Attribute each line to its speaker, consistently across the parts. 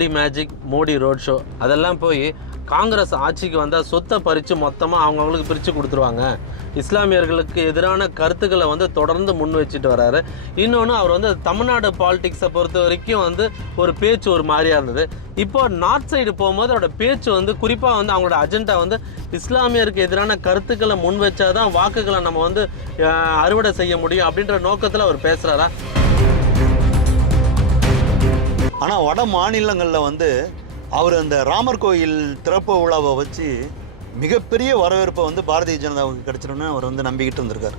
Speaker 1: Modi magic Modi road show அதெல்லாம் போய் காங்கிரஸ் ஆட்சிக்கு வந்தால் சொத்தை பறித்து மொத்தமாக அவங்கவுங்களுக்கு பிரித்து கொடுத்துருவாங்க. இஸ்லாமியர்களுக்கு எதிரான கருத்துக்களை வந்து தொடர்ந்து முன் வச்சுட்டு வராரு. இன்னொன்று அவர் வந்து தமிழ்நாடு பாலிடிக்ஸை பொறுத்த வரைக்கும் வந்து ஒரு பேச்சு ஒரு மாதிரியாக இருந்தது. இப்போ நார்த் சைடு போகும்போது அவரோட பேச்சு வந்து குறிப்பாக வந்து அவங்களோட அஜெண்டா வந்து இஸ்லாமியருக்கு எதிரான கருத்துக்களை முன் வச்சாதான் வாக்குகளை நம்ம வந்து அறுவடை செய்ய முடியும் அப்படின்ற நோக்கத்தில் அவர் பேசுகிறாரா
Speaker 2: ஆனால் வட மாநிலங்களில் வந்து அவர் அந்த ராமர் கோயில் திறப்பு விழாவை வச்சு மிகப்பெரிய வரவேற்பை வந்து பாரதிய ஜனதாவுக்கு கிடச்சிருன்னு அவர் வந்து நம்பிக்கிட்டு இருந்திருக்கார்.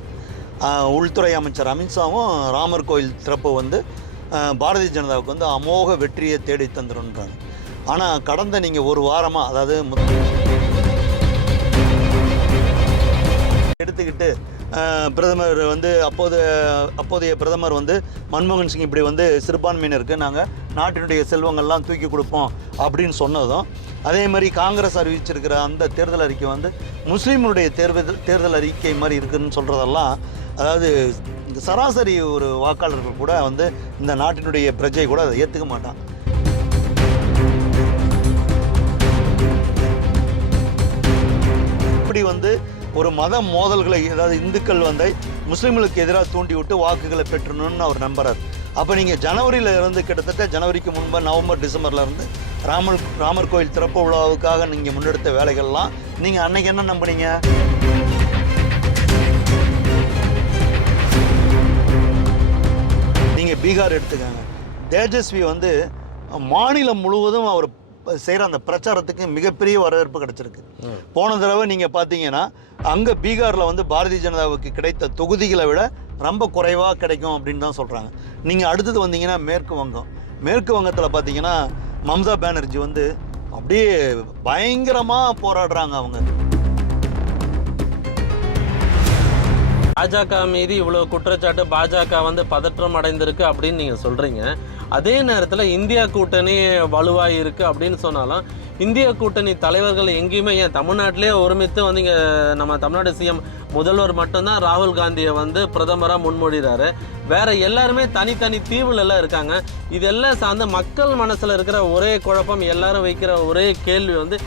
Speaker 2: உள்துறை அமைச்சர் அமித்ஷாவும் ராமர் கோயில் திறப்பு வந்து பாரதிய ஜனதாவுக்கு வந்து அமோக வெற்றியை தேடி தந்துருன்றாங்க ஆனால் கடந்த நீங்கள் ஒரு வாரமாக அதாவது எடுத்துக்கிட்டு பிரதமர் வந்து அப்போது அப்போதைய பிரதமர் வந்து மன்மோகன் சிங் இப்படி வந்து சிறுபான்மையினருக்கு நாங்கள் நாட்டினுடைய செல்வங்கள்லாம் தூக்கி கொடுப்போம் அப்படின்னு சொன்னதும் அதே மாதிரி காங்கிரஸ் அறிவிச்சிருக்கிற அந்த தேர்தல் அறிக்கை வந்து முஸ்லீம்களுடைய தேர்தல் தேர்தல் அறிக்கை மாதிரி இருக்குதுன்னு சொல்கிறதெல்லாம் அதாவது இந்த சராசரி ஒரு வாக்காளர்கள் கூட வந்து இந்த நாட்டினுடைய பிரஜை கூட அதை ஏற்றுக்க மாட்டான் இப்படி வந்து ஒரு மத மோதல்களை அதாவது இந்துக்கள் வந்து முஸ்லீம்களுக்கு எதிராக தூண்டி விட்டு வாக்குகளை பெற்றணும்னு அவர் நம்புறார். அப்போ நீங்கள் ஜனவரியில் இருந்து கிட்டத்தட்ட ஜனவரிக்கு முன்பு நவம்பர் டிசம்பர்ல இருந்து ராமர் ராமர் கோயில் திறப்பு விழாவுக்காக நீங்கள் முன்னெடுத்த வேலைகள்லாம் நீங்கள் அன்னைக்கு என்ன நம்புனீங்க? நீங்கள் பீகார் எடுத்துக்கங்க. தேஜஸ்வி வந்து மாநிலம் முழுவதும் அவர் செய்கிற அந்த பிரச்சாரத்துக்கு மிகப்பெரிய வரவேற்பு கிடைச்சிருக்கு. போன தடவை நீங்கள் பார்த்தீங்கன்னா அங்கே பீகாரில் வந்து பாரதிய ஜனதாவுக்கு கிடைத்த தொகுதிகளை விட ரொம்ப குறைவாக கிடைக்கும் அப்படின்னு தான் சொல்கிறாங்க நீங்கள் அடுத்தது வந்தீங்கன்னா மேற்கு வங்கம். மேற்கு வங்கத்தில் பார்த்தீங்கன்னா மம்தா பானர்ஜி வந்து அப்படியே பயங்கரமாக போராடுறாங்க அவங்க.
Speaker 1: பாஜக மீது இவ்வளோ குற்றச்சாட்டு பாஜக வந்து பதற்றம் அடைந்திருக்கு அப்படின்னு நீங்கள் சொல்கிறீங்க அதே நேரத்தில் இந்தியா கூட்டணி வலுவாக இருக்குது அப்படின்னு சொன்னாலும் இந்திய கூட்டணி தலைவர்கள் எங்கேயுமே ஏன் தமிழ்நாட்டிலே ஒருமித்து வந்து இங்கே நம்ம தமிழ்நாடு சிஎம் முதல்வர் மட்டும்தான் ராகுல் காந்தியை வந்து பிரதமராக முன்மொழிகிறாரு வேற எல்லாருமே தனித்தனி தீவுலெல்லாம் இருக்காங்க. இதெல்லாம் சார்ந்து மக்கள் மனசில் இருக்கிற ஒரே குழப்பம் எல்லாரும் வைக்கிற ஒரே கேள்வி வந்து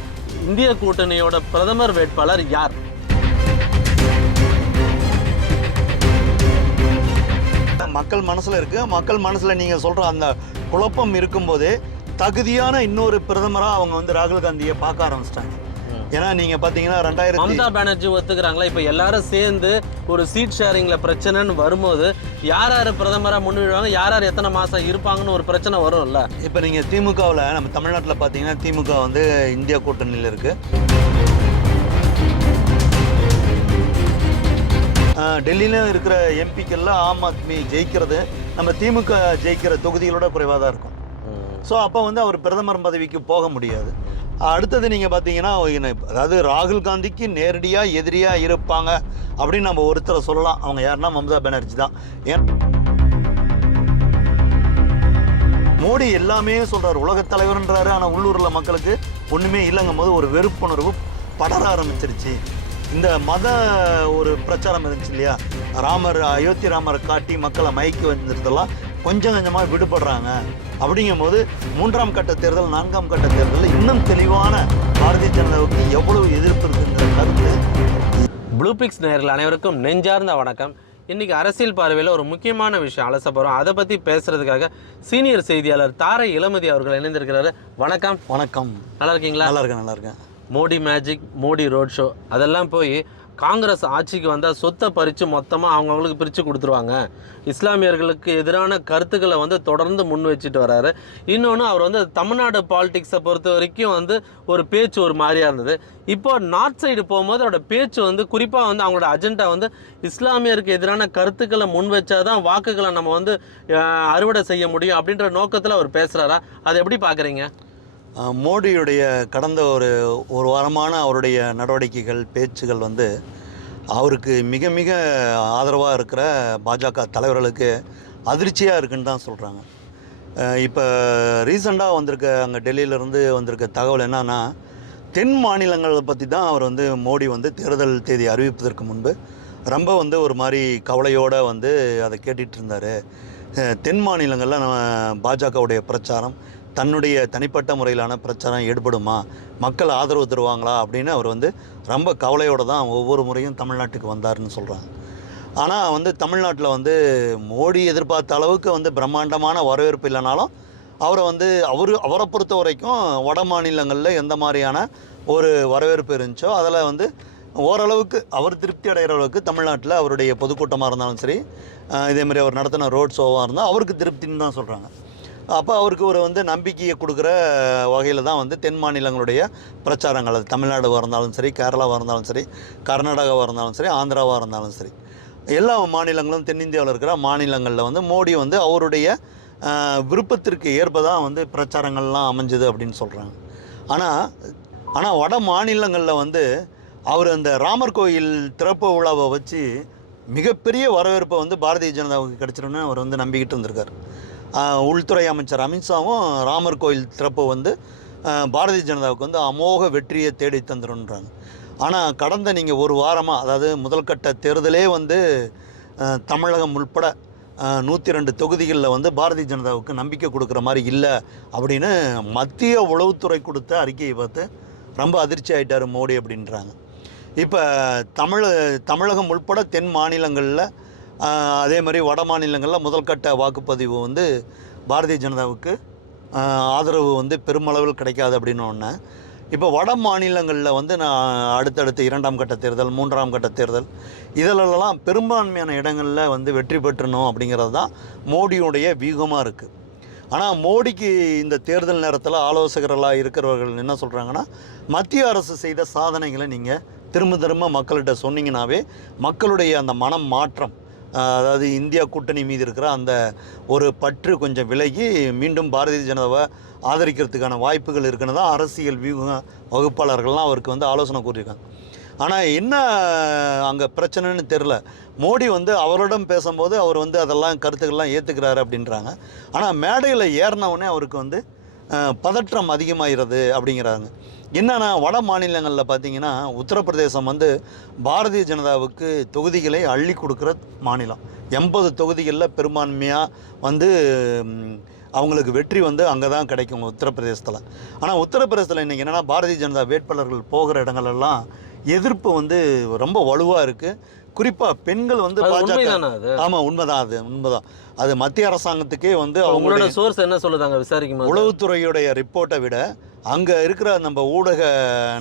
Speaker 1: இந்திய கூட்டணியோட பிரதமர் வேட்பாளர் யார்?
Speaker 2: மக்கள் மனசுல இருக்கு. மக்கள் மனசுல நீங்க சொல்ற அந்த குழப்பம் இருக்கும்போதே தகுதியான இன்னொரு பிரதமரா அவங்க வந்து ராகுல் காந்தியை பார்க்க ஆரம்பிச்சிட்டாங்க. ஏன்னா நீங்க பாத்தீங்கன்னா ரெண்டாயிரத்தி
Speaker 1: மம்தா பானர்ஜி ஒத்துக்கிறாங்களா? இப்போ எல்லாரும் சேர்ந்து ஒரு சீட் ஷேரிங்ல பிரச்சனைன்னு வரும்போது யார் யார் பிரதமரா முன்னிடுவாங்க? யார் யார் எத்தனை மாசம் இருப்பாங்கன்னு ஒரு பிரச்சனை வரும்ல?
Speaker 2: இப்போ நீங்க திமுகவில் நம்ம தமிழ்நாட்டில் பார்த்தீங்கன்னா திமுக வந்து இந்தியா கூட்டணியில் இருக்கு. டெல்லியிலும் இருக்கிற எம்பிக்கெல்லாம் ஆம் ஆத்மி ஜெயிக்கிறது நம்ம திமுக ஜெயிக்கிற தொகுதிகளோட குறைவாக தான் இருக்கும். ஸோ அப்போ வந்து அவர் பிரதமர் பதவிக்கு போக முடியாது. அடுத்தது நீங்கள் பார்த்தீங்கன்னா அதாவது ராகுல் காந்திக்கு நேரடியாக எதிரியாக இருப்பாங்க அப்படின்னு நம்ம ஒருத்தரை சொல்லலாம். அவங்க யாருன்னா மம்தா பானர்ஜி தான். ஏன்? மோடி எல்லாமே சொல்றாரு. உலகத் தலைவர்ன்றாரு. ஆனால் உள்ளூரில் மக்களுக்கு ஒன்றுமே இல்லைங்கும் போது ஒரு வெறுப்புணர்வு படர ஆரம்பிச்சிருச்சு. இந்த மத ஒரு பிரச்சாரம் இருந்துச்சு இல்லையா? ராமர் அயோத்தி ராமரை காட்டி மக்களை மயக்கி வந்ததெல்லாம் கொஞ்சம் கொஞ்சமாக விடுபடுறாங்க. அப்படிங்கும்போது மூன்றாம் கட்ட தேர்தல் நான்காம் கட்ட தேர்தலில் இன்னும் தெளிவான பாரதிய ஜனதாவுக்கு எவ்வளவு எதிர்ப்பு இருக்குங்கிற கருத்து.
Speaker 1: ப்ளூ பிக்ஸ் நேயர்கள் அனைவருக்கும் நெஞ்சார்ந்த வணக்கம். இன்னைக்கு அரசியல் பார்வையில் ஒரு முக்கியமான விஷயம் அலச போகிறோம் அதை பற்றி பேசுறதுக்காக சீனியர் செய்தியாளர் தாரை இளமதி அவர்கள் இணைந்திருக்கிறாரு. வணக்கம்.
Speaker 2: வணக்கம்.
Speaker 1: நல்லா இருக்கீங்களா?
Speaker 2: நல்லா இருக்கேன் நல்லா இருக்கேன்.
Speaker 1: Modi magic Modi road show அதெல்லாம் போய் காங்கிரஸ் ஆட்சிக்கு வந்தால் சொத்தை பறித்து மொத்தமாக அவங்கவுங்களுக்கு பிரித்து கொடுத்துருவாங்க. இஸ்லாமியர்களுக்கு எதிரான கருத்துக்களை வந்து தொடர்ந்து முன் வச்சுட்டு வராரு. இன்னொன்று அவர் வந்து தமிழ்நாடு பாலிடிக்ஸை பொறுத்த வரைக்கும் வந்து ஒரு பேச்சு ஒரு மாதிரியாக இருந்தது. இப்போ நார்த் சைடு போகும்போது அவரோட பேச்சு வந்து குறிப்பாக வந்து அவங்களோட அஜெண்டா வந்து இஸ்லாமியருக்கு எதிரான கருத்துக்களை முன் வச்சாதான் வாக்குகளை நம்ம வந்து அறுவடை செய்ய முடியும் அப்படின்ற நோக்கத்தில் அவர் பேசுகிறாரா அதை எப்படி பார்க்குறீங்க
Speaker 2: மோடியுடைய கடந்த ஒரு ஒரு வாரமான அவருடைய நடவடிக்கைகள் பேச்சுகள் வந்து அவருக்கு மிக மிக ஆதரவாக இருக்கிற பாஜக தலைவர்களுக்கு அதிர்ச்சியாக இருக்குன்னு தான் சொல்கிறாங்க இப்போ ரீசெண்டாக வந்திருக்க அங்கே டெல்லியிலேருந்து வந்திருக்க தகவல் என்னன்னா தென் மாநிலங்களை பற்றி தான் அவர் வந்து மோடி வந்து தேர்தல் தேதி அறிவிப்பதற்கு முன்பு ரொம்ப வந்து ஒரு மாதிரி கவலையோடு வந்து அதை கேட்டுட்டு இருந்தார். தென் மாநிலங்களில் நம்ம பாஜகவுடைய பிரச்சாரம் தன்னுடைய தனிப்பட்ட முறையிலான பிரச்சாரம் ஏற்படுமா? மக்கள் ஆதரவு தருவாங்களா? அப்படின்னு அவர் வந்து ரொம்ப கவலையோடு தான் ஒவ்வொரு முறையும் தமிழ்நாட்டுக்கு வந்தாருன்னு சொல்கிறாங்க ஆனால் வந்து தமிழ்நாட்டில் வந்து மோடி எதிர்பார்த்த அளவுக்கு வந்து பிரம்மாண்டமான வரவேற்பு இல்லைனாலும் அவரை வந்து அவர் அவரை பொறுத்த வரைக்கும் வட மாநிலங்களில் எந்த மாதிரியான ஒரு வரவேற்பு இருந்துச்சோ அதில் வந்து ஓரளவுக்கு அவர் திருப்தி அடைகிற அளவுக்கு தமிழ்நாட்டில் அவருடைய பொதுக்கூட்டமாக இருந்தாலும் சரி இதேமாதிரி அவர் நடத்தின ரோட் ஷோவாக இருந்தால் அவருக்கு திருப்தின்னு தான் சொல்கிறாங்க அப்போ அவருக்கு ஒரு வந்து நம்பிக்கையை கொடுக்குற வகையில் தான் வந்து தென் மாநிலங்களுடைய பிரச்சாரங்கள். அது தமிழ்நாடுவாக இருந்தாலும் சரி கேரளாவாக இருந்தாலும் சரி கர்நாடகாவாக இருந்தாலும் சரி ஆந்திராவாக இருந்தாலும் சரி. எல்லா மாநிலங்களும் தென்னிந்தியாவில் இருக்கிற மாநிலங்களில் வந்து மோடி வந்து அவருடைய விருப்பத்திற்கு ஏற்பதான் வந்து பிரச்சாரங்கள்லாம் அமைஞ்சது அப்படின்னு சொல்கிறாங்க ஆனால் ஆனால் வட மாநிலங்களில் வந்து அவர் அந்த ராமர் கோயில் திறப்பு விழாவை வச்சு மிகப்பெரிய வரவேற்பை வந்து பாரதிய ஜனதாவுக்கு கிடச்சிருன்னு அவர் வந்து நம்பிக்கிட்டு இருந்திருக்கார். உள்துறை அமைச்சர் அமித்ஷாவும் ராமர் கோயில் திறப்பு வந்து பாரதிய ஜனதாவுக்கு வந்து அமோக வெற்றியை தேடி தந்துடுன்றாங்க ஆனால் கடந்த நீங்கள் ஒரு வாரமாக அதாவது முதல்கட்ட தேர்தலே வந்து தமிழகம் உள்பட நூற்றி ரெண்டு தொகுதிகளில் வந்து பாரதிய ஜனதாவுக்கு நம்பிக்கை கொடுக்குற மாதிரி இல்லை அப்படின்னு மத்திய உளவுத்துறை கொடுத்த அறிக்கையை பார்த்து ரொம்ப அதிர்ச்சி ஆகிட்டார் மோடி அப்படின்றாங்க. இப்போ தமிழ் தமிழகம் உள்பட தென் மாநிலங்களில் அதே மாதிரி வட மாநிலங்களில் முதல் கட்ட வாக்குப்பதிவு வந்து பாரதிய ஜனதாவுக்கு ஆதரவு வந்து பெருமளவில் கிடைக்காது அப்படின்னு ஒன்று இப்போ வட மாநிலங்களில் வந்து நான் அடுத்தடுத்து இரண்டாம் கட்ட தேர்தல் மூன்றாம் கட்ட தேர்தல் இதிலெல்லாம் பெரும்பான்மையான இடங்களில் வந்து வெற்றி பெற்றணும் அப்படிங்கிறது தான் மோடியுடைய வியூகமாக இருக்குது ஆனால் மோடிக்கு இந்த தேர்தல் நேரத்தில் ஆலோசகர்களாக இருக்கிறவர்கள் என்ன சொல்கிறாங்கன்னா மத்திய அரசு செய்த சாதனைகளை நீங்கள் திரும்ப திரும்ப மக்கள்கிட்ட சொன்னீங்கன்னாவே மக்களுடைய அந்த மனம் மாற்றம் அதாவது இந்தியா கூட்டணி மீது இருக்கிற அந்த ஒரு பற்று கொஞ்சம் விலகி மீண்டும் பாரதிய ஜனதாவை ஆதரிக்கிறதுக்கான வாய்ப்புகள் இருக்குன்னு தான் அரசியல் வியூக வகுப்பாளர்கள்லாம் அவருக்கு வந்து ஆலோசனை கூறியிருக்காங்க. ஆனால் என்ன அங்கே பிரச்சனைன்னு தெரில மோடி வந்து அவரிடம் பேசும்போது அவர் வந்து அதெல்லாம் கருத்துக்கள்லாம் ஏற்றுக்கிறாரு அப்படின்றாங்க. ஆனால் மேடையில் ஏறினவுடனே அவருக்கு வந்து பதற்றம் அதிகமாகிறது அப்படிங்கிறாங்க. என்னென்னா வட மாநிலங்களில் பார்த்தீங்கன்னா உத்தரப்பிரதேசம் வந்து பாரதிய ஜனதாவுக்கு தொகுதிகளை அள்ளி கொடுக்குற மாநிலம். எண்பது தொகுதிகளில் பெரும்பான்மையாக வந்து அவங்களுக்கு வெற்றி வந்து அங்கே தான் கிடைக்கும் உத்தரப்பிரதேசத்தில். ஆனால் உத்தரப்பிரதேசத்தில் இன்றைக்கி என்னென்னா பாரதிய ஜனதா வேட்பாளர்கள் போகிற இடங்களெல்லாம் எதிர்ப்பு வந்து ரொம்ப வலுவாக இருக்குது குறிப்பாக பெண்கள் வந்து பாஜக ஆமாம் உண்மைதான் அது உண்மைதான் அது மத்திய அரசாங்கத்துக்கே வந்து
Speaker 1: உங்களோட
Speaker 2: அவங்களுடைய
Speaker 1: சோர்ஸ் என்ன சொல்லுதாங்க விசாரிக்கும்?
Speaker 2: உளவுத்துறையுடைய ரிப்போர்ட்டை விட அங்கே இருக்கிற நம்ம ஊடக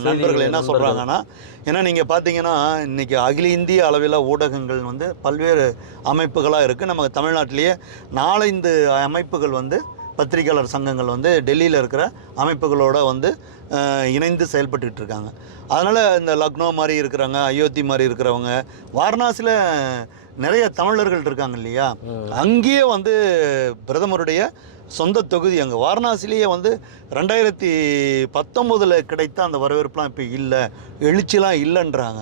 Speaker 2: நண்பர்கள் என்ன. சொல்கிறாங்கன்னா ஏன்னா நீங்கள் பார்த்தீங்கன்னா இன்றைக்கி அகில இந்திய அளவில் ஊடகங்கள் வந்து பல்வேறு அமைப்புகளாக இருக்குது நம்ம தமிழ்நாட்டிலேயே நாலஞ்சு அமைப்புகள் வந்து பத்திரிகையாளர் சங்கங்கள் வந்து டெல்லியில் இருக்கிற அமைப்புகளோட வந்து இணைந்து செயல்பட்டுக்கிட்டு இருக்காங்க. அதனால் இந்த லக்னோ மாதிரி இருக்கிறவங்க அயோத்தி மாதிரி இருக்கிறவங்க வாரணாசியில் நிறைய தமிழர்கள் இருக்காங்க இல்லையா. அங்கேயே வந்து பிரதமருடைய சொந்த தொகுதி அங்கே. வாரணாசிலேயே வந்து ரெண்டாயிரத்தி பத்தொம்போதில் கிடைத்த அந்த வரவேற்புலாம் இப்போ இல்லை. எழுச்சிலாம் இல்லைன்றாங்க.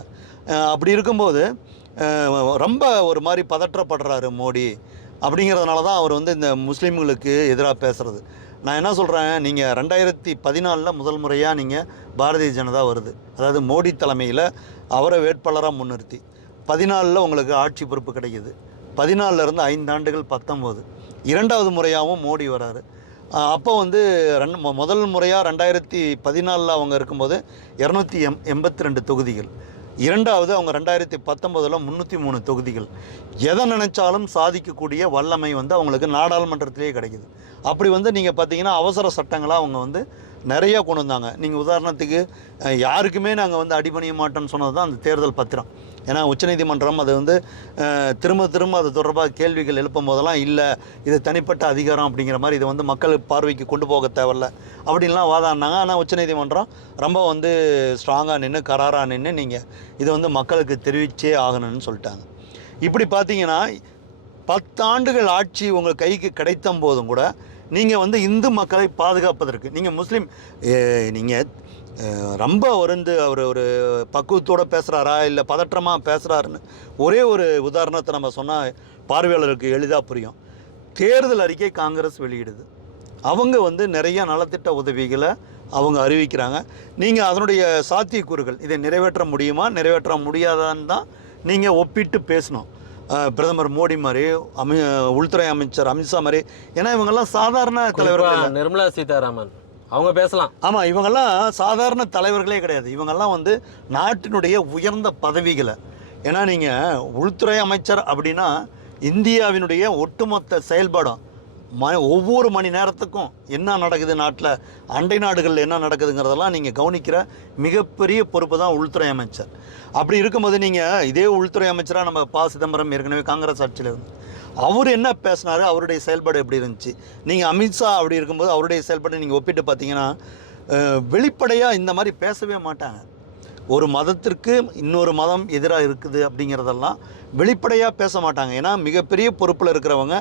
Speaker 2: அப்படி இருக்கும்போது ரொம்ப ஒரு மாதிரி பதற்றப்படுறாரு மோடி. அப்படிங்கிறதுனால தான் அவர் வந்து இந்த முஸ்லீம்களுக்கு எதிராக பேசுகிறது நான் என்ன சொல்கிறேன் நீங்கள் ரெண்டாயிரத்தி பதினாலில் முதல் முறையாக நீங்கள் பாரதிய ஜனதா வருது. அதாவது மோடி தலைமையில் அவரை வேட்பாளராக முன்னிறுத்தி. பதினாலில் உங்களுக்கு ஆட்சி பொறுப்பு கிடைக்கிது. பதினாலில் இருந்து ஐந்து ஆண்டுகள் பத்தொம்போது இரண்டாவது முறையாகவும் மோடி வராரு. அப்போ வந்து ரெண்டு முதல் முறையாக ரெண்டாயிரத்தி பதினாலில் அவங்க இருக்கும்போது இரநூத்தி எம் எண்பத்தி ரெண்டு தொகுதிகள். இரண்டாவது அவங்க ரெண்டாயிரத்தி பத்தொம்போதில் முந்நூற்றி மூணு தொகுதிகள். எதை நினைச்சாலும் சாதிக்கக்கூடிய வல்லமை வந்து அவங்களுக்கு நாடாளுமன்றத்திலேயே கிடைக்குது. அப்படி வந்து நீங்கள் பார்த்தீங்கன்னா அவசர சட்டங்களாக அவங்க வந்து நிறையா கொண்டு வந்தாங்க. நீங்கள் உதாரணத்துக்கு யாருக்குமே நாங்கள் வந்து அடிபணிய மாட்டோம்னு சொன்னது தான் அந்த தேர்தல் பத்திரம். ஏன்னா உச்சநீதிமன்றம் அது வந்து திரும்ப திரும்ப அது தொடர்பாக கேள்விகள் எழுப்பும் போதெல்லாம் இல்லை இது தனிப்பட்ட அதிகாரம் அப்படிங்கிற மாதிரி இது வந்து மக்கள் பார்வைக்கு கொண்டு போக தேவையில்ல. அப்படின்லாம் வாதாடினாங்க. ஆனால் உச்சநீதிமன்றம் ரொம்ப வந்து ஸ்ட்ராங்காக நின்று கராராக நின்று நீங்கள் இதை வந்து மக்களுக்கு தெரிவிச்சே ஆகணும்னு சொல்லிட்டாங்க. இப்படி பார்த்தீங்கன்னா பத்தாண்டுகள் ஆட்சி உங்கள் கைக்கு கிடைத்த போதும் கூட நீங்கள் வந்து இந்து மக்களை பாதுகாப்பதற்கு நீங்கள் முஸ்லீம் நீங்கள் ரொம்ப வந்து அவர் ஒரு பக்குவத்தோடு பேசுகிறாரா இல்லை பதற்றமாக பேசுகிறாருன்னு ஒரே ஒரு உதாரணத்தை நம்ம சொன்னால் பார்வையாளருக்கு எளிதாக புரியும். தேர்தல் அறிக்கை காங்கிரஸ் வெளியிடுது. அவங்க வந்து நிறைய நலத்திட்ட உதவிகளை அவங்க அறிவிக்கிறாங்க. நீங்கள் அதனுடைய சாத்தியக்கூறுகள் இதை நிறைவேற்ற முடியுமா நிறைவேற்ற முடியாதான்னு தான் நீங்கள் ஒப்பிட்டு பேசணும். பிரதமர் மோடி மாதிரி அமி உள்துறை அமைச்சர் அமித்ஷா மாதிரி. ஏன்னா இவங்கெல்லாம் சாதாரண தலைவர்கள்.
Speaker 1: நிர்மலா சீதாராமன். அவங்க பேசலாம்.
Speaker 2: ஆமாம் இவங்கெல்லாம் சாதாரண தலைவர்களே கிடையாது. இவங்கெல்லாம் வந்து நாட்டினுடைய உயர்ந்த பதவிகளை. ஏன்னா நீங்கள் உள்துறை அமைச்சர் அப்படின்னா இந்தியாவினுடைய ஒட்டுமொத்த செயல்பாடும் ம ஒவ்வொரு மணி நேரத்துக்கும் என்ன நடக்குது நாட்டில் அண்டை நாடுகளில் என்ன நடக்குதுங்கிறதெல்லாம் நீங்கள் கவனிக்கிற மிகப்பெரிய பொறுப்பு தான் உள்துறை அமைச்சர். அப்படி இருக்கும்போது நீங்கள் இதே உள்துறை அமைச்சராக நம்ம ப சிதம்பரம் ஏற்கனவே காங்கிரஸ் ஆட்சியில் இருந்து அவர் என்ன பேசினாரு அவருடைய செயல்பாடு எப்படி இருந்துச்சு? நீங்கள் அமித்ஷா அப்படி இருக்கும்போது அவருடைய செயல்பாடு நீங்கள் ஒப்பிட்டு பார்த்தீங்கன்னா வெளிப்படையாக இந்த மாதிரி பேசவே மாட்டாங்க. ஒரு மதத்திற்கு இன்னொரு மதம் எதிராக இருக்குது அப்படிங்கிறதெல்லாம் வெளிப்படையாக பேச மாட்டாங்க. ஏன்னா மிகப்பெரிய பொறுப்பில் இருக்கிறவங்க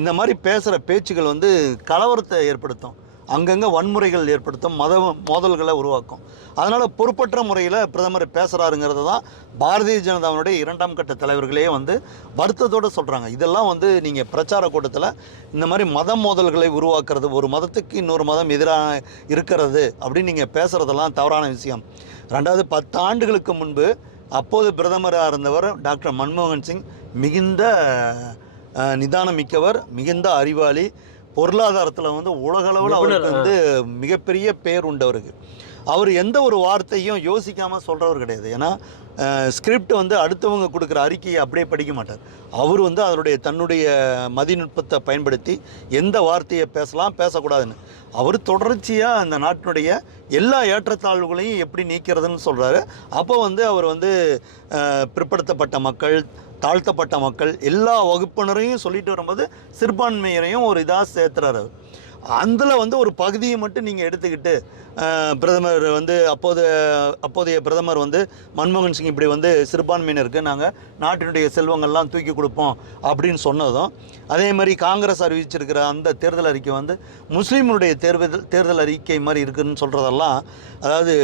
Speaker 2: இந்த மாதிரி பேசுகிற பேச்சுகள் வந்து கலவரத்தை ஏற்படுத்தும். அங்கங்கே வன்முறைகள் ஏற்படுத்தும் மத மோதல்களை உருவாக்கும். அதனால் பொறுப்பற்ற முறையில் பிரதமர் பேசுகிறாருங்கிறது தான் பாரதிய ஜனதாவினுடைய இரண்டாம் கட்ட தலைவர்களே வந்து வருத்தத்தோடு சொல்கிறாங்க இதெல்லாம் வந்து நீங்கள் பிரச்சார கூட்டத்தில் இந்த மாதிரி மத மோதல்களை உருவாக்குறது ஒரு மதத்துக்கு இன்னொரு மதம் எதிராக இருக்கிறது அப்படின்னு நீங்கள் பேசுகிறதெல்லாம் தவறான விஷயம். ரெண்டாவது பத்து ஆண்டுகளுக்கு முன்பு அப்போது பிரதமராக இருந்தவர் டாக்டர் மன்மோகன் சிங் மிகுந்த நிதானமிக்கவர் நிதானம் மிக்கவர் மிகுந்த அறிவாளி பொருளாதாரத்தில் வந்து உலகளவில் அவருக்கு வந்து மிகப்பெரிய பேர் உண்டு அவருக்கு. அவர் எந்த ஒரு வார்த்தையும் யோசிக்காமல் சொல்கிறவர் கிடையாது. ஏன்னா ஸ்கிரிப்ட் வந்து அடுத்தவங்க கொடுக்குற அறிக்கையை அப்படியே படிக்க மாட்டார். அவர் வந்து அதனுடைய தன்னுடைய மதிநுட்பத்தை பயன்படுத்தி எந்த வார்த்தையை பேசலாம் பேசக்கூடாதுன்னு. அவர் தொடர்ச்சியாக அந்த நாட்டினுடைய எல்லா ஏற்றத்தாழ்வுகளையும் எப்படி நீக்கிறதுன்னு சொல்கிறாரு அப்போ வந்து அவர் வந்து பிற்படுத்தப்பட்ட மக்கள் தாழ்த்தப்பட்ட மக்கள் எல்லா வகுப்பினரையும் சொல்லிட்டு வரும்போது சிறுபான்மையரையும் ஒரு இதாக சேர்த்துறாரு. அதில் வந்து ஒரு பகுதியை மட்டும் நீங்கள் எடுத்துக்கிட்டு பிரதமர் வந்து அப்போது அப்போதைய பிரதமர் வந்து மன்மோகன் சிங் இப்படி வந்து சிறுபான்மையினருக்கு நாங்கள் நாட்டினுடைய செல்வங்கள்லாம் தூக்கி கொடுப்போம் அப்படின்னு சொன்னதும் அதே மாதிரி காங்கிரஸ் அறிவிச்சிருக்கிற அந்த தேர்தல் அறிக்கை வந்து முஸ்லீம்களுடைய தேர்தல் தேர்தல் அறிக்கை மாதிரி இருக்குதுன்னு சொல்கிறதெல்லாம் அதாவது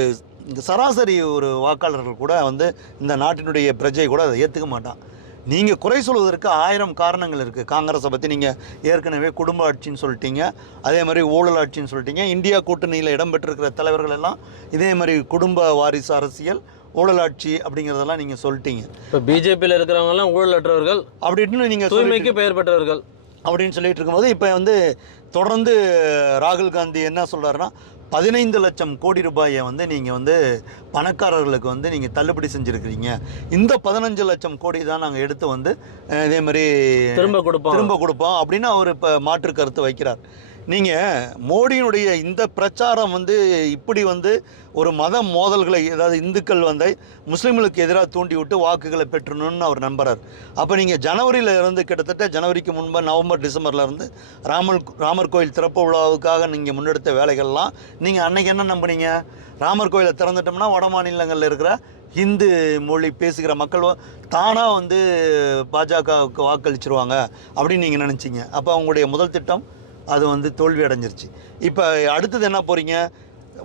Speaker 2: சராசரி ஒரு வாக்காளர்கள் கூட வந்து இந்த நாட்டினுடைய பிரஜை கூட அதை ஏற்றுக்க மாட்டான். நீங்கள் குறை சொல்வதற்கு ஆயிரம் காரணங்கள் இருக்குது காங்கிரஸை பற்றி நீங்கள் ஏற்கனவே குடும்ப ஆட்சின்னு சொல்லிட்டீங்க. அதே மாதிரி ஊழல் ஆட்சின்னு சொல்லிட்டீங்க. இந்தியா கூட்டணியில் இடம்பெற்றிருக்கிற தலைவர்கள் எல்லாம் இதே மாதிரி குடும்ப வாரிசு அரசியல் ஊழல் ஆட்சி அப்படிங்கிறதெல்லாம் நீங்கள் சொல்லிட்டீங்க.
Speaker 1: இப்போ பிஜேபியில் இருக்கிறவங்க எல்லாம் ஊழலற்றவர்கள்
Speaker 2: அப்படின்னு நீங்கள்
Speaker 1: தூய்மைக்கு பெயர் பெற்றவர்கள்.
Speaker 2: அப்படின்னு சொல்லிட்டு இருக்கும்போது இப்போ வந்து தொடர்ந்து ராகுல் காந்தி என்ன சொல்கிறாருன்னா பதினைந்து லட்சம் கோடி ரூபாயை வந்து நீங்கள் வந்து பணக்காரர்களுக்கு வந்து நீங்கள் தள்ளுபடி செஞ்சுருக்கிறீங்க. இந்த பதினஞ்சு லட்சம் கோடி தான் நாங்கள் எடுத்து வந்து இதே மாதிரி
Speaker 1: திரும்ப கொடுப்போம்.
Speaker 2: திரும்ப கொடுப்போம். அப்படின்னு அவர் இப்போ மாற்று கருத்து வைக்கிறார். நீங்கள் மோடியினுடைய இந்த பிரச்சாரம் வந்து இப்படி வந்து ஒரு மத மோதல்களை அதாவது இந்துக்கள் வந்து முஸ்லீம்களுக்கு எதிராக தூண்டி விட்டு வாக்குகளை பெற்றணும்னு அவர் நம்புகிறார் அப்போ நீங்கள் ஜனவரியில் இருந்து கிட்டத்தட்ட ஜனவரிக்கு முன்பு நவம்பர் டிசம்பரில் இருந்து ராமர் ராமர் கோயில் திறப்பு விழாவுக்காக நீங்கள் முன்னெடுத்த வேலைகள்லாம் நீங்கள் அன்றைக்கி என்ன நம்புனீங்க? ராமர் கோயிலை திறந்துட்டோம்னா வட மாநிலங்களில் இருக்கிற ஹிந்து மொழி பேசுகிற மக்கள் தானாக வந்து பாஜகவுக்கு வாக்களிச்சிருவாங்க அப்படின்னு நீங்கள் நினச்சிங்க. அப்போ அவங்களுடைய முதல் திட்டம்? அது வந்து தோல்வி அடைஞ்சிருச்சு. இப்போ அடுத்தது என்ன போகிறீங்க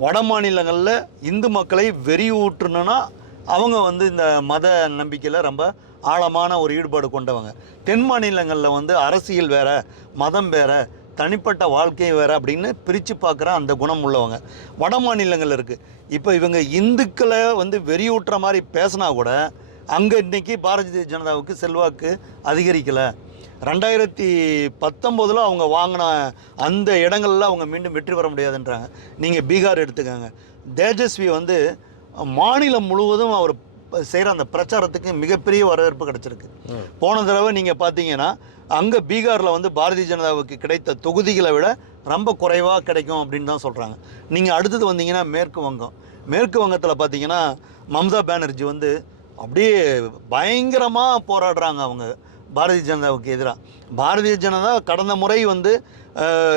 Speaker 2: வட மாநிலங்களில் இந்து மக்களை வெறியூட்டணுன்னா அவங்க வந்து இந்த மத நம்பிக்கையில் ரொம்ப ஆழமான ஒரு ஈடுபாடு கொண்டவங்க. தென் மாநிலங்களில் வந்து அரசியல் வேற மதம் வேற தனிப்பட்ட வாழ்க்கை வேறு அப்படின்னு பிரித்து பார்க்குற அந்த குணம் உள்ளவங்க. வட மாநிலங்கள் இருக்குது இப்போ இவங்க இந்துக்களை வந்து வெறியூட்டுற மாதிரி பேசினா கூட அங்கே இன்றைக்கி பாரதிய ஜனதாவுக்கு செல்வாக்கு அதிகரிக்கலை. ரெண்டாயிரத்தி பத்தொம்போதில் அவங்க வாங்கின அந்த இடங்கள்ல அவங்க மீண்டும் வெற்றி பெற முடியாதுன்றாங்க. நீங்கள் பீகார் எடுத்துக்கோங்க. தேஜஸ்வி வந்து மாநிலம் முழுவதும் அவர் செய்கிற அந்த பிரச்சாரத்துக்கு மிகப்பெரிய வரவேற்பு கிடச்சிருக்கு. போன தடவை நீங்கள் பார்த்தீங்கன்னா அங்கே பீகாரில் வந்து பாரதிய ஜனதாவுக்கு கிடைத்த தொகுதிகளை விட ரொம்ப குறைவாக கிடைக்கும் அப்படின்னு தான் சொல்கிறாங்க நீங்கள் அடுத்தது வந்தீங்கன்னா மேற்கு வங்கம். மேற்கு வங்கத்தில் பார்த்தீங்கன்னா மம்தா பானர்ஜி வந்து அப்படியே பயங்கரமாக போராடுறாங்க அவங்க. பாரதிய ஜனதாவுக்கு எதிராக. பாரதிய ஜனதா கடந்த முறை வந்து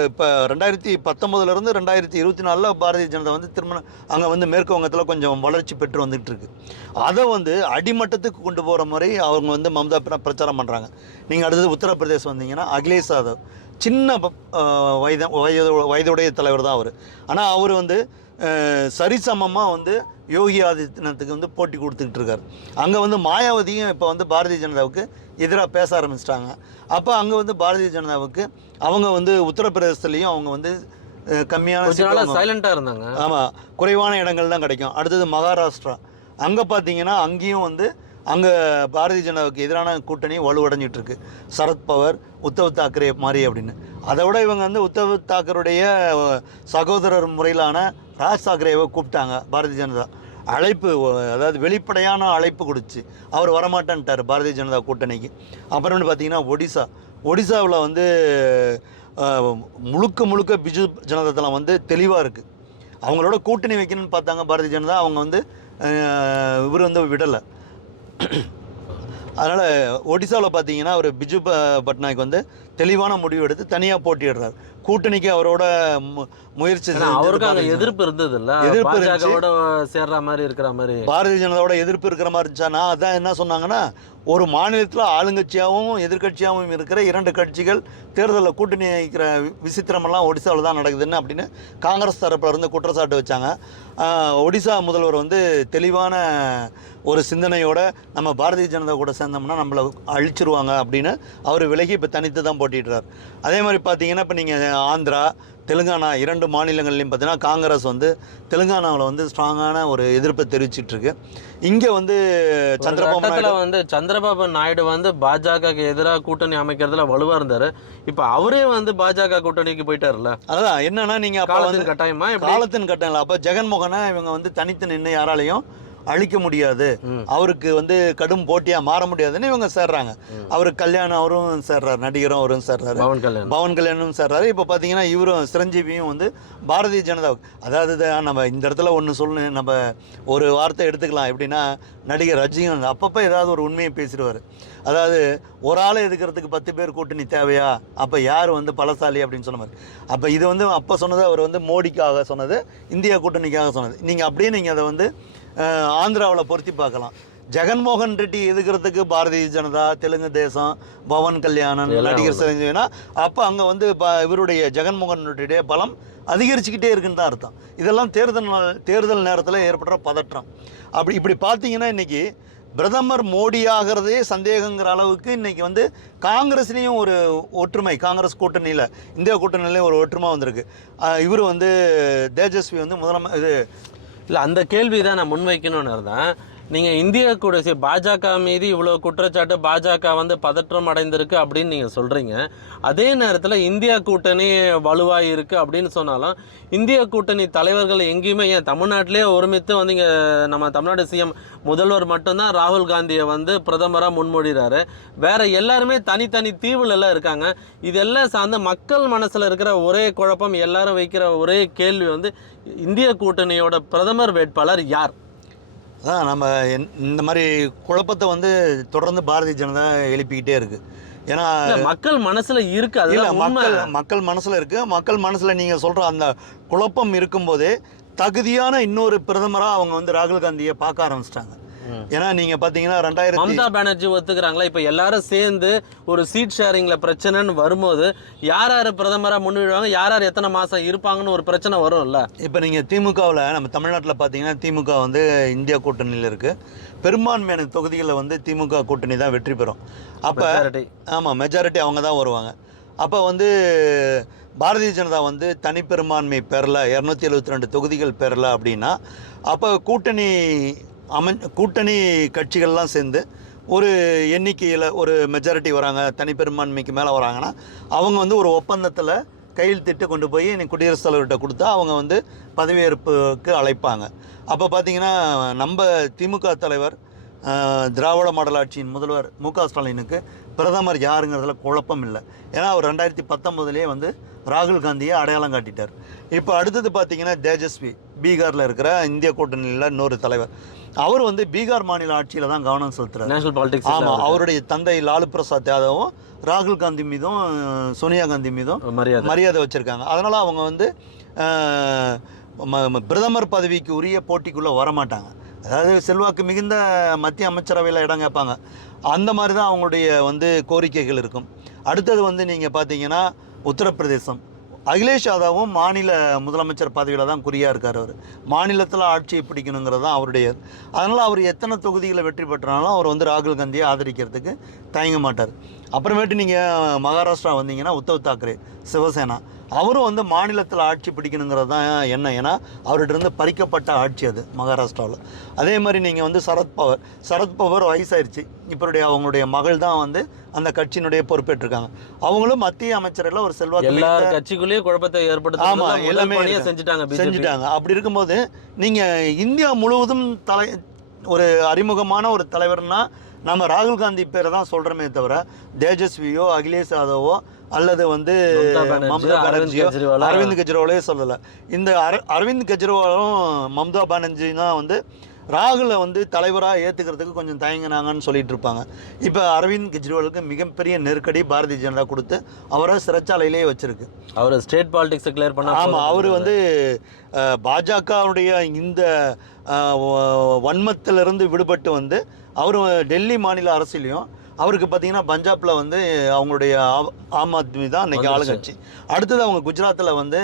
Speaker 2: இப்போ ரெண்டாயிரத்தி பத்தொம்போதுலேருந்து ரெண்டாயிரத்தி இருபத்தி நாலில் பாரதிய ஜனதா வந்து திருமணம் அங்கே வந்து மேற்கு வங்கத்தில் கொஞ்சம் வளர்ச்சி பெற்று வந்துகிட்ருக்கு இருக்கு அதை வந்து அடிமட்டத்துக்கு கொண்டு போகிற முறை அவங்க வந்து மம்தா பிரச்சாரம் பண்ணுறாங்க நீங்கள் அடுத்தது உத்தரப்பிரதேசம் வந்தீங்கன்னா அகிலேஷ் யாதவ். சின்ன வயது வயது வயதுடைய தலைவர் தான் அவர். ஆனால் அவர் வந்து சரிசமமாக வந்து யோகி ஆதித்யநாத்துக்கு வந்து போட்டி கொடுத்துக்கிட்டு இருக்காரு அங்கே வந்து மாயாவதியும் இப்போ வந்து பாரதிய ஜனதாவுக்கு எதிராக பேச ஆரம்பிச்சிட்டாங்க. அப்போ அங்கே வந்து பாரதிய ஜனதாவுக்கு அவங்க வந்து உத்தரப்பிரதேசத்துலேயும் அவங்க வந்து கம்மியான
Speaker 1: கொஞ்ச
Speaker 2: seat
Speaker 1: நாளா
Speaker 2: வாங்குவாங்க.
Speaker 1: சைலண்டா இருந்தாங்க.
Speaker 2: ஆமாம் குறைவான இடங்கள் தான் கிடைக்கும். அடுத்தது மகாராஷ்டிரா. அங்கே பார்த்தீங்கன்னா அங்கேயும் வந்து அங்கே பாரதிய ஜனதாவுக்கு எதிரான கூட்டணி வலுவடைஞ்சிட்டு இருக்கு சரத்பவர் உத்தவ் தாக்கரே மாதிரி அப்படின்னு. அதை விட இவங்க வந்து உத்தவ் தாக்கருடைய சகோதரர் முறையிலான ராஜ் தாக்கரேவை கூப்பிட்டாங்க பாரதிய ஜனதா. அழைப்பு அதாவது வெளிப்படையான அழைப்பு கொடுத்து அவர் வரமாட்டேன்ட்டார் பாரதிய ஜனதா கூட்டணிக்கு. அப்புறம் வந்து பார்த்தீங்கன்னா ஒடிசா. ஒடிசாவில் வந்து முழுக்க முழுக்க பிஜு ஜனதா தளம் வந்து தெளிவாக இருக்குது அவங்களோட கூட்டணி வைக்கணும்னு பார்த்தாங்க பாரதிய ஜனதா. அவங்க வந்து இவர் வந்து விடலை. அதனால் ஒடிசாவில் பார்த்தீங்கன்னா அவர் பிஜு பட்நாயக் வந்து தெளிவான முடிவு எடுத்து தனியாக போட்டியிடுறார். கூட்டணிக்கு அவரோட முயற்சி
Speaker 1: அவருக்கு
Speaker 2: ஜனதா.
Speaker 1: எதிர்ப்பு இருந்தது இல்ல
Speaker 2: எதிர்ப்பு.
Speaker 1: பாஜகவோட சேர்ற மாதிரி இருக்கிற மாதிரி.
Speaker 2: பாரதிய ஜனதாவோட எதிர்ப்பு இருக்கிற மாதிரி இருந்துச்சா? அதான் என்ன சொன்னாங்கன்னா ஒரு மாநிலத்தில் ஆளுங்கட்சியாகவும் எதிர்க்கட்சியாகவும் இருக்கிற இரண்டு கட்சிகள் தேர்தலில் கூட்டணி வைக்கிற விசித்திரமெல்லாம் ஒடிசாவில் தான் நடக்குதுன்னு அப்படின்னு காங்கிரஸ் தரப்புல இருந்து குற்றச்சாட்டு வச்சாங்க. ஒடிசா முதல்வர் வந்து தெளிவான ஒரு சிந்தனையோட நம்ம பாரதிய ஜனதா கூட சேர்ந்தோம்னா நம்மளை அழிச்சிருவாங்க அப்படின்னு அவர் விலகி இப்போ தனித்து தான் போட்டிடுறார் அதே மாதிரி பார்த்தீங்கன்னா இப்போ நீங்கள் ஆந்திரா தெலுங்கானா இரண்டு மாநிலங்கள்லையும் பார்த்தீங்கன்னா காங்கிரஸ் வந்து தெலுங்கானாவில் வந்து ஸ்ட்ராங்கான ஒரு எதிர்ப்பை தெரிவிச்சிட்டு இருக்கு இங்கே வந்து சந்திரபாபு நாயுடு
Speaker 1: வந்து சந்திரபாபு நாயுடு வந்து பாஜகவுக்கு எதிராக கூட்டணி அமைக்கிறதுல வலுவா இருந்தாரு. இப்ப அவரே வந்து பாஜக கூட்டணிக்கு போயிட்டாருல்ல.
Speaker 2: அதான் என்னன்னா நீங்கள் அப்போ வந்து
Speaker 1: கட்டாயமா
Speaker 2: காலத்தின் இல்லை அப்போ ஜெகன்மோகனை இவங்க வந்து தனித்து நின்று யாராலையும் அழிக்க முடியாது. அவருக்கு வந்து கடும் போட்டியாக மாற முடியாதுன்னு இவங்க சேர்றாங்க. அவருக்கு கல்யாணம் அவரும் சேர்றாரு நடிகரும் அவரும் சேர்றாரு.
Speaker 1: பவன் கல்யாண்.
Speaker 2: பவன் கல்யாணும் சேர்றாரு. இப்போ பார்த்தீங்கன்னா இவரும் சிரஞ்சீவியும் வந்து பாரதிய ஜனதா அதாவது தான் நம்ம இந்த இடத்துல ஒன்று சொல்லணும் நம்ம ஒரு வார்த்தை எடுத்துக்கலாம். எப்படின்னா நடிகர் ரஜினிகாந்த் அப்பப்போ ஏதாவது ஒரு உண்மையை பேசிடுவார். அதாவது ஒரு ஆளை எதுக்கிறதுக்கு பத்து பேர் கூட்டணி தேவையா? அப்போ யார் வந்து பலசாலி அப்படின்னு சொன்ன மாதிரி. அப்போ இது வந்து அப்போ சொன்னது அவர் வந்து மோடிக்காக சொன்னது இந்தியா கூட்டணிக்காக சொன்னது. நீங்கள் அப்படியே நீங்கள் அதை வந்து ஆந்திராவில் பொருத்தி பார்க்கலாம். ஜெகன்மோகன் ரெட்டி எதுக்கிறதுக்கு பாரதிய ஜனதா தெலுங்கு தேசம் பவன் கல்யாணன்
Speaker 1: எல்லாம்
Speaker 2: நடிகர். சிரஞ்சீவினா அப்போ அங்கே வந்து இவருடைய ஜெகன்மோகன் ரெட்டியுடைய பலம் அதிகரிச்சுக்கிட்டே இருக்குன்னு தான் அர்த்தம். இதெல்லாம் தேர்தல் நாள் தேர்தல் நேரத்தில் ஏற்படுற பதற்றம். அப்படி இப்படி பார்த்தீங்கன்னா இன்னைக்கு பிரதமர் மோடி ஆகிறதே சந்தேகங்கிற அளவுக்கு இன்னைக்கு வந்து காங்கிரஸ்லேயும் ஒரு ஒற்றுமை காங்கிரஸ் கூட்டணியில் இந்தியா கூட்டணியிலையும் ஒரு ஒற்றுமை வந்திருக்கு. இவர் வந்து தேஜஸ்வி வந்து முதலமை இது
Speaker 1: இல்லை அந்த கேள்வி தான் நான் முன்வைக்கணும்னு இருந்தேன். நீங்கள் இந்திய கூட சரி, பாஜக மீது இவ்வளோ குற்றச்சாட்டு பாஜக வந்து பதற்றம் அடைந்திருக்கு அப்படின்னு நீங்கள் சொல்கிறீங்க அதே நேரத்தில் இந்தியா கூட்டணி வலுவாக இருக்குது அப்படின்னு சொன்னாலும் இந்திய கூட்டணி தலைவர்கள் எங்கேயுமே ஏன் தமிழ்நாட்டிலே ஒருமித்து வந்து இங்கே நம்ம தமிழ்நாடு சிஎம் முதல்வர் மட்டும்தான் ராகுல் காந்தியை வந்து பிரதமராக முன்மொழிகிறாரு வேறு எல்லாருமே தனித்தனி தீவுல எல்லாம் இருக்காங்க. இதெல்லாம் சார்ந்து மக்கள் மனசில் இருக்கிற ஒரே குழப்பம் எல்லாரும் வைக்கிற ஒரே கேள்வி வந்து இந்திய கூட்டணியோட பிரதமர் வேட்பாளர் யார்?
Speaker 2: அதான் நம்ம இந்த மாதிரி குழப்பத்தை வந்து தொடர்ந்து பாரதிய ஜனதா எழுப்பிக்கிட்டே இருக்கு. ஏன்னா
Speaker 1: மக்கள் மனசுல இருக்கு
Speaker 2: இல்ல
Speaker 1: அதுதான் உண்மை.
Speaker 2: மக்கள் மக்கள் மனசுல இருக்கு. மக்கள் மனசுல நீங்க சொல்ற அந்த குழப்பம் இருக்கும்போதே தகுதியான இன்னொரு பிரதமரா அவங்க வந்து ராகுல் காந்தியை பார்க்க ஆரம்பிச்சிட்டாங்க. ஏன்னா நீங்க பாத்தீங்கன்னா ரெண்டாயிரத்தி
Speaker 1: மம்தா பானர்ஜி ஒத்துக்கிறாங்களா? இப்ப எல்லாரும் சேர்ந்து ஒரு சீட் ஷேரிங்ல பிரச்சனைன்னு வரும்போது யார் யார் பிரதமரா முன்னிடுவாங்க? யார் யார் எத்தனை மாசம் இருப்பாங்கன்னு ஒரு பிரச்சனை வரும்ல?
Speaker 2: இப்போ நீங்கள் திமுகவில் நம்ம தமிழ்நாட்டில் பார்த்தீங்கன்னா திமுக வந்து இந்தியா கூட்டணியில் இருக்குது பெரும்பான்மையான தொகுதிகளில் வந்து திமுக கூட்டணி தான் வெற்றி பெறும். அப்போ
Speaker 1: Majority.
Speaker 2: ஆமாம் மெஜாரிட்டி அவங்க தான் வருவாங்க. அப்போ வந்து பாரதிய ஜனதா வந்து தனிப்பெரும்பான்மை பெறல இரநூத்தி எழுபத்தி ரெண்டு தொகுதிகள் பெறல அப்படின்னா அப்போ கூட்டணி அமன் கூட்டணி கட்சிகள்லாம் சேர்ந்து ஒரு எண்ணிக்கையில் ஒரு மெஜாரிட்டி வராங்க தனிப்பெரும்பான்மைக்கு மேலே வராங்கன்னா அவங்க வந்து ஒரு ஒப்பந்தத்தில் கையெழுத்திட்டு கொண்டு போய் இன்னைக்கு குடியரசுத் தலைவர்கிட்ட கொடுத்தா அவங்க வந்து பதவியேற்புக்கு அழைப்பாங்க. அப்போ பார்த்தீங்கன்னா நம்ம திமுக தலைவர் திராவிட மாடல் ஆட்சியின் முதல்வர் மு க ஸ்டாலினுக்கு பிரதமர் யாருங்கிறதுல குழப்பம் இல்லை. ஏன்னா அவர் ரெண்டாயிரத்தி பத்தொம்போதுலேயே வந்து ராகுல் காந்தியை அடையாளம் காட்டிட்டார். இப்போ அடுத்தது பார்த்தீங்கன்னா தேஜஸ்வி பீகாரில் இருக்கிற இந்திய கூட்டணியில் இன்னொரு தலைவர். அவர் வந்து பீகார் மாநில ஆட்சியில் தான் கவனம் செலுத்துறாரு.
Speaker 1: நேஷனல் பாலிடிக்ஸ்
Speaker 2: ஆமாம் அவருடைய தந்தை லாலு பிரசாத் யாதவும் ராகுல் காந்தி மீதும் சோனியா காந்தி மீதும்
Speaker 1: மரியாதை.
Speaker 2: மரியாதை வச்சுருக்காங்க. அதனால் அவங்க வந்து பிரதமர் பதவிக்கு உரிய போட்டிக்குள்ளே வரமாட்டாங்க. அதாவது செல்வாக்கு மிகுந்த மத்திய அமைச்சரவையில் இடம் கேட்பாங்க. அந்த மாதிரி தான் அவங்களுடைய வந்து கோரிக்கைகள் இருக்கும். அடுத்தது வந்து நீங்கள் பார்த்தீங்கன்னா உத்தரப்பிரதேசம். அகிலேஷ் யாதவும் மாநில முதலமைச்சர் பதவியில் தான் குறியாக இருக்கார் அவர். மாநிலத்தில் ஆட்சியை பிடிக்கணுங்கிறது தான் அவருடைய அதனால் அவர் எத்தனை தொகுதிகளை வெற்றி பெற்றாலும் அவர் வந்து ராகுல் காந்தியை ஆதரிக்கிறதுக்கு தயங்க மாட்டார். அப்புறமேட்டு நீங்கள் மகாராஷ்டிரா வந்தீங்கன்னா உத்தவ் தாக்கரே சிவசேனா. அவரும் வந்து மாநிலத்தில் ஆட்சி பிடிக்கணுங்கிறது தான் எண்ணம் ஏன்னா அவர்கிட்ட இருந்து பறிக்கப்பட்ட ஆட்சி அது மகாராஷ்டிராவில் அதே மாதிரி நீங்கள் வந்து சரத்பவர் சரத்பவர் வயசாயிருச்சு. இப்பருடைய அவங்களுடைய மகள் தான் வந்து அந்த கட்சியினுடைய பொறுப்பேற்றிருக்காங்க. அவங்களும் மத்திய அமைச்சர்கள் ஒரு செல்வாக்கு
Speaker 1: எல்லா கட்சிக்குள்ளேயும் குழப்பத்தை ஏற்படுத்த
Speaker 2: எல்லாமே
Speaker 1: பணியை
Speaker 2: இருக்கு.
Speaker 1: செஞ்சுட்டாங்க
Speaker 2: செஞ்சுட்டாங்க. அப்படி இருக்கும்போது நீங்கள் இந்தியா முழுவதும் தலை ஒரு அறிமுகமான ஒரு தலைவர்னா நம்ம ராகுல் காந்தி பேரை தான் சொல்கிறோமே தவிர தேஜஸ்வியோ அகிலேஷ் யாதவோ அல்லது வந்து
Speaker 1: மம்தா
Speaker 2: பானர்ஜியோ? அரவிந்த் கெஜ்ரிவாலே சொல்லலை இந்த அர- அரவிந்த் கெஜ்ரிவாலும் மம்தா பானர்ஜி தான் வந்து ராகுலை வந்து தலைவராக ஏற்றுக்கிறதுக்கு கொஞ்சம் தயங்கினாங்கன்னு சொல்லிட்டு இருப்பாங்க இப்போ அரவிந்த் கெஜ்ரிவாலுக்கு மிகப்பெரிய நெருக்கடி பாரதிய ஜனதா கொடுத்து அவரை சிறைச்சாலையிலேயே வச்சிருக்கு
Speaker 1: அவர் ஸ்டேட் பாலிடிக்ஸ் கிளியர் பண்ணா
Speaker 2: ஆமாம். அவர் வந்து பாஜகவுடைய இந்த வன்மத்திலிருந்து விடுபட்டு வந்து அவர் டெல்லி மாநில அரசியலையும் அவருக்கு பார்த்தீங்கன்னா பஞ்சாப்ல வந்து அவங்களுடைய ஆ- ஆம் ஆத்மி தான்
Speaker 1: வந்துருச்சு.
Speaker 2: ஆளுங்கட்சி. அடுத்தது அவங்க குஜராத்தில் வந்து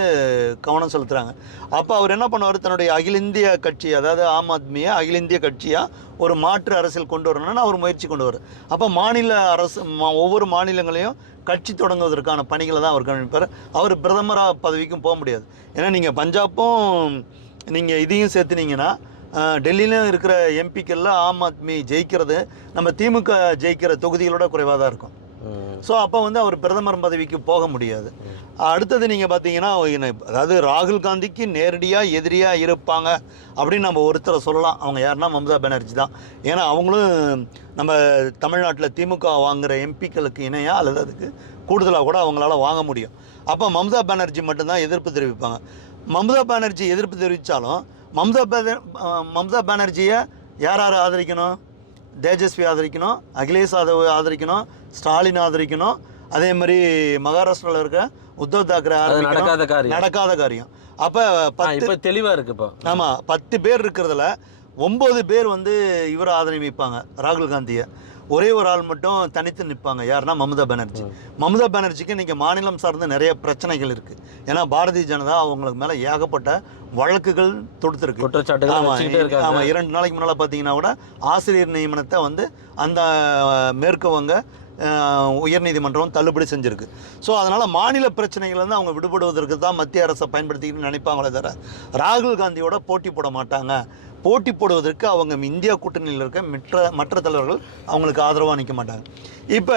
Speaker 2: கவனம் செலுத்துறாங்க. அப்போ அவர் என்ன பண்ணுவார்? தன்னுடைய அகில இந்திய கட்சி அதாவது ஆம் ஆத்மியை அகில இந்திய கட்சியாக ஒரு மாற்று அரசியல் கொண்டு வரணும்னு அவர் முயற்சி கொண்டு வரும் அப்போ மாநில அரசு மா- ஒவ்வொரு மாநிலங்களையும் கட்சி தொடங்குவதற்கான பணிகளை தான் அவர் கவனிப்பார். அவர் பிரதமராக பதவிக்கும் போக முடியாது. ஏன்னா நீங்கள் பஞ்சாப்பும் நீங்கள் இதையும் சேர்த்துனீங்கன்னா டெல்லியிலும் இருக்கிற எம்பிக்கெல்லாம் ஆம் ஆத்மி ஜெயிக்கிறது நம்ம திமுக ஜெயிக்கிற தொகுதிகளோட குறைவாக தான் இருக்கும். ஸோ அப்போ வந்து அவர் பிரதமர் பதவிக்கு போக முடியாது. அடுத்தது நீங்கள் பார்த்தீங்கன்னா அதாவது ராகுல் காந்திக்கு நேரடியாக எதிரியாக இருப்பாங்க அப்படின்னு நம்ம ஒருத்தரை சொல்லலாம். அவங்க யாருன்னா மம்தா பானர்ஜி தான். ஏன்னா அவங்களும் நம்ம தமிழ்நாட்டில் திமுக வாங்குற எம்பிக்களுக்கு இணையாக அல்லது அதுக்கு கூடுதலாக கூட அவங்களால வாங்க முடியும். அப்போ மம்தா பானர்ஜி மட்டும்தான் எதிர்ப்பு தெரிவிப்பாங்க. மம்தா பானர்ஜி எதிர்ப்பு தெரிவித்தாலும் மம்தா மம்தா பானர்ஜியை யார் யார் ஆதரிக்கணும்? தேஜஸ்வி ஆதரிக்கணும் அகிலேஷ் யாதவ் ஆதரிக்கணும் ஸ்டாலின் ஆதரிக்கணும் அதே மாதிரி மகாராஷ்டிராவில் இருக்க உத்தவ் தாக்கரே
Speaker 1: நடக்காத காரியம்.
Speaker 2: நடக்காத காரியம். அப்போ பத்து
Speaker 1: இப்ப தெளிவா இருக்கு இப்போ.
Speaker 2: ஆமாம் பத்து பேர் இருக்கிறதுல ஒம்பது பேர் வந்து இவரை ஆதரவிப்பாங்க ராகுல் காந்தியை. ஒரே ஒரு ஆள் மட்டும் தனித்து நிற்பாங்க. யாருன்னா மம்தா பானர்ஜி. மம்தா பானர்ஜிக்கு இன்றைக்கி மாநிலம் சார்ந்த நிறைய பிரச்சனைகள் இருக்குது ஏன்னா பாரதிய ஜனதா அவங்களுக்கு மேலே ஏகப்பட்ட வழக்குகள் தொடுத்துருக்கு.
Speaker 1: குற்றச்சாட்டுகள்
Speaker 2: ஆமா,
Speaker 1: வச்சுக்கிட்டே
Speaker 2: ஆமா
Speaker 1: இருக்காங்க
Speaker 2: இரண்டு நாளைக்கு முன்னால் பார்த்தீங்கன்னா கூட ஆசிரியர் நியமனத்தை வந்து அந்த மேற்கு வங்க உயர்நீதிமன்றம் தள்ளுபடி செஞ்சிருக்கு. ஸோ அதனால் மாநில பிரச்சனைகள்லேருந்து அவங்க விடுபடுவதற்கு தான் மத்திய அரசை பயன்படுத்திக்கிட்டு நினைப்பாங்களே தவிர ராகுல் காந்தியோட போட்டி போட மாட்டாங்க. போட்டி போடுவதற்கு அவங்க இந்தியா கூட்டணியில் இருக்க மற்ற மற்ற தலைவர்கள் அவங்களுக்கு ஆதரவாக நிற்க மாட்டாங்க. இப்போ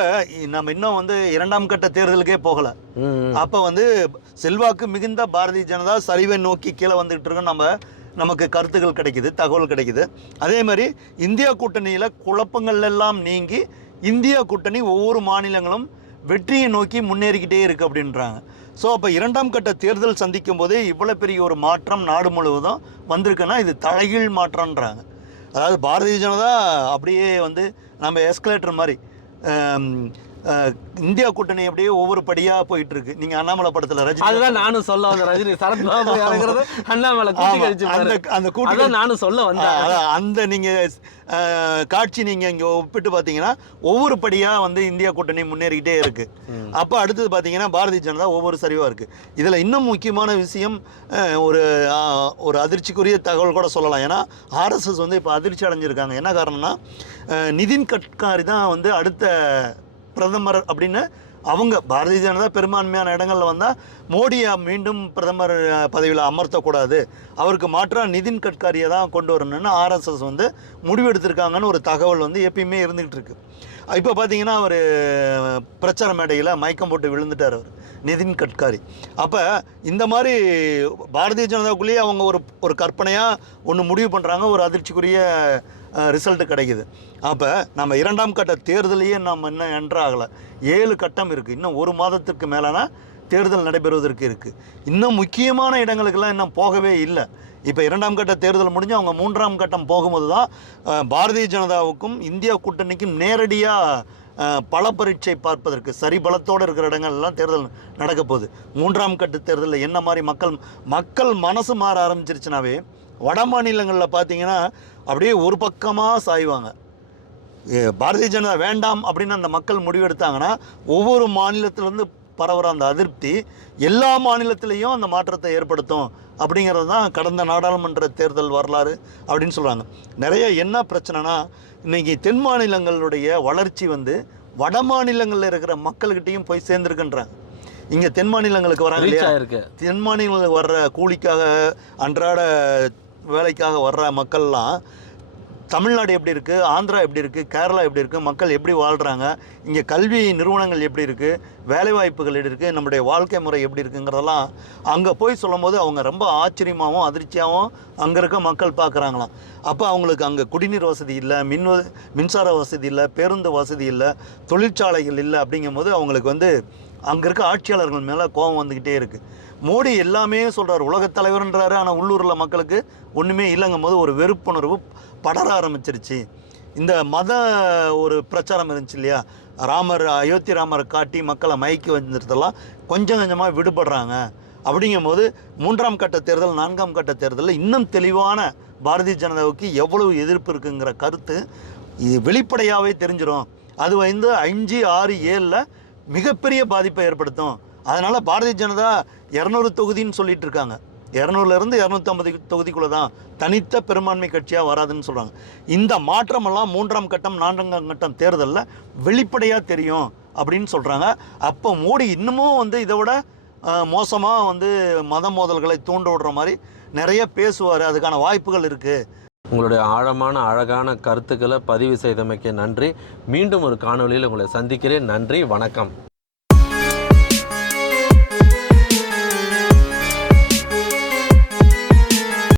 Speaker 2: நம்ம இன்னும் வந்து இரண்டாம் கட்ட தேர்தலுக்கே போகலை. அப்போ வந்து செல்வாக்கு மிகுந்த பாரதிய ஜனதா சரிவை நோக்கி கீழே வந்துகிட்டு இருக்கோம் நம்ம நமக்கு கருத்துக்கள் கிடைக்குது தகவல் கிடைக்குது. அதே மாதிரி இந்தியா கூட்டணியில் குழப்பங்கள் எல்லாம் நீங்கி இந்தியா கூட்டணி ஒவ்வொரு மாநிலங்களும் வெற்றியை நோக்கி முன்னேறிக்கிட்டே இருக்கு அப்படின்றாங்க. ஸோ அப்போ இரண்டாம் கட்ட தேர்தல் சந்திக்கும் போதே இவ்வளோ பெரிய ஒரு மாற்றம் நாடு முழுவதும் வந்திருக்குன்னா இது தலைகீழ் மாற்றம்ன்றாங்க. அதாவது பாரதிய ஜனதா அப்படியே வந்து நம்ம எஸ்கலேட்டர் மாதிரி இந்தியா கூட்டணி அப்படியே ஒவ்வொரு படியாக போயிட்டு இருக்கு நீங்கள் அண்ணாமலை படத்தில் ரஜினி
Speaker 1: அதுதான் நானும் சொல்ல வந்த ரஜினி சரத்பாபு இறங்குறது அண்ணாமலை கூட்டி
Speaker 2: ஆமா,
Speaker 1: கழிச்சு
Speaker 2: அந்த. அந்த கூட்டு
Speaker 1: அதான் நானும் சொல்ல வந்தேன்.
Speaker 2: அந்த நீங்க காட்சி நீங்க இங்க ஒப்பிட்டு பாத்தீங்கன்னா ஒவ்வொரு படியா வந்து இந்தியா கூட்டணி முன்னேறிக்கிட்டே இருக்கு. அப்ப அடுத்தது பாத்தீங்கன்னா பாரதிய ஜனதா ஒவ்வொரு சரிவா இருக்கு. இதுல இன்னும் முக்கியமான விஷயம் ஒரு ஒரு அதிர்ச்சிக்குரிய தகவல் கூட சொல்லலாம். ஏன்னா ஆர்எஸ்எஸ் வந்து இப்போ அதிர்ச்சி அடைஞ்சிருக்காங்க. என்ன காரணம்னா நிதின் கட்காரி தான் வந்து அடுத்த பிரதமர் அப்படின்னு அவங்க பாரதிய ஜனதா பெரும்பான்மையான இடங்களில் வந்தால் மோடியை மீண்டும் பிரதமர் பதவியில் அமர்த்தக்கூடாது. அவருக்கு மாற்றாக நிதின் கட்காரியை தான் கொண்டு வரணும்னு ஆர்எஸ்எஸ் வந்து முடிவெடுத்திருக்காங்கன்னு ஒரு தகவல் வந்து எப்பயுமே இருந்துகிட்டு இருக்கு. இப்போ பார்த்தீங்கன்னா அவர் பிரச்சார மேடையில் மயக்கம் போட்டு விழுந்துட்டார் அவர் நிதின் கட்காரி. அப்போ இந்த மாதிரி பாரதிய ஜனதாக்குள்ளேயே அவங்க ஒரு ஒரு கற்பனையாக ஒன்று முடிவு பண்ணுறாங்க ஒரு அதிர்ச்சிக்குரிய ரிசல்ட் கிடைக்குது. அப்போ நம்ம இரண்டாம் கட்ட தேர்தலையே நம்ம இன்னும் என்ட்ராகலை ஏழு கட்டம் இருக்குது இன்னும் ஒரு மாதத்துக்கு மேலேனா தேர்தல் நடைபெறுவதற்கு இருக்குது இன்னும் முக்கியமான இடங்களுக்கெல்லாம் இன்னும் போகவே இல்லை. இப்போ இரண்டாம் கட்ட தேர்தல் முடிஞ்சு அவங்க மூன்றாம் கட்டம் போகும்போது தான் பாரதிய ஜனதாவுக்கும் இந்தியா கூட்டணிக்கும் நேரடியாக பல பரீட்சை பார்ப்பதற்கு சரி பலத்தோடு இருக்கிற இடங்கள்லாம் தேர்தல் நடக்க போகுது. மூன்றாம் கட்ட தேர்தலில் என்ன மாதிரி மக்கள் மக்கள் மனசு மாற ஆரம்பிச்சிருச்சுனாவே வட மாநிலங்களில் பார்த்தீங்கன்னா அப்படியே ஒரு பக்கமாக சாய்வாங்க. பாரதிய ஜனதா வேண்டாம் அப்படின்னு அந்த மக்கள் முடிவெடுத்தாங்கன்னா ஒவ்வொரு மாநிலத்திலேருந்து பரவுற அந்த அதிருப்தி எல்லா மாநிலத்திலையும் அந்த மாற்றத்தை ஏற்படுத்தும் அப்படிங்கிறது தான் கடந்த நாடாளுமன்ற தேர்தல் வரலாறு அப்படின்னு சொல்கிறாங்க நிறைய என்ன பிரச்சனைனா இன்னைக்கு தென் மாநிலங்களுடைய வளர்ச்சி வந்து வட மாநிலங்களில் இருக்கிற மக்கள்கிட்டயும் போய் சேர்ந்துருக்குன்றாங்க. இங்கே தென் மாநிலங்களுக்கு வராங்க இல்லையா? தென் மாநிலங்களுக்கு வர்ற கூலிக்காக அன்றாட வேலைக்காக வர்ற மக்கள்லாம் தமிழ்நாடு எப்படி இருக்குது ஆந்திரா எப்படி இருக்குது கேரளா எப்படி இருக்குது மக்கள் எப்படி வாழ்கிறாங்க இங்கே கல்வி நிறுவனங்கள் எப்படி இருக்குது வேலைவாய்ப்புகள் எப்படி இருக்குது நம்முடைய வாழ்க்கை முறை எப்படி இருக்குங்கிறதெல்லாம் அங்கே போய் சொல்லும்போது அவங்க ரொம்ப ஆச்சரியமாகவும் அதிர்ச்சியாகவும் அங்கே இருக்க மக்கள் பார்க்குறாங்களாம் அப்போ அவங்களுக்கு அங்கே குடிநீர் வசதி இல்லை மின் மின்சார வசதி இல்லை பேருந்து வசதி இல்லை தொழிற்சாலைகள் இல்லை அப்படிங்கும்போது அவங்களுக்கு வந்து அங்கே இருக்க ஆட்சியாளர்கள் மேலே கோபம் வந்துக்கிட்டே இருக்குது மோடி எல்லாமே சொல்கிறார் உலகத் தலைவர்ன்றாரு. ஆனால் உள்ளூரில் மக்களுக்கு ஒன்றுமே இல்லைங்கும் போது ஒரு வெறுப்புணர்வு படர ஆரம்பிச்சிருச்சு. இந்த மத ஒரு பிரச்சாரம் இருந்துச்சு இல்லையா? ராமர் அயோத்தி ராமரை காட்டி மக்களை மயக்கி வந்ததெல்லாம் கொஞ்சம் கொஞ்சமாக விடுபடுறாங்க. அப்படிங்கும்போது மூன்றாம் கட்ட தேர்தல் நான்காம் கட்ட தேர்தலில் இன்னும் தெளிவான பாரதிய ஜனதாவுக்கு எவ்வளவு எதிர்ப்பு இருக்குங்கிற கருத்து இது வெளிப்படையாகவே தெரிஞ்சிடும் அது வந்து அஞ்சு ஆறு ஏழில் மிகப்பெரிய பாதிப்பை ஏற்படுத்தும். அதனால் பாரதிய ஜனதா இரநூறு தொகுதின்னு சொல்லிட்டு இருக்காங்க. இரநூறுலேருந்து இரநூத்தம்பது தொகுதிக்குள்ளே தான் தனித்த பெரும்பான்மை கட்சியாக வராதுன்னு சொல்கிறாங்க இந்த மாற்றமெல்லாம் மூன்றாம் கட்டம் நான்காம் கட்டம் தேர்தலில் வெளிப்படையாக தெரியும் அப்படின்னு சொல்கிறாங்க அப்போ மோடி இன்னமும் வந்து இதை விட மோசமாக வந்து மத மோதல்களை தூண்ட விடுற மாதிரி நிறைய பேசுவார். அதுக்கான வாய்ப்புகள் இருக்குது
Speaker 1: உங்களுடைய ஆழமான அழகான கருத்துக்களை பதிவு செய்தமைக்கு நன்றி. மீண்டும் ஒரு காணொளியில் உங்களை சந்திக்கிறேன். நன்றி. வணக்கம்.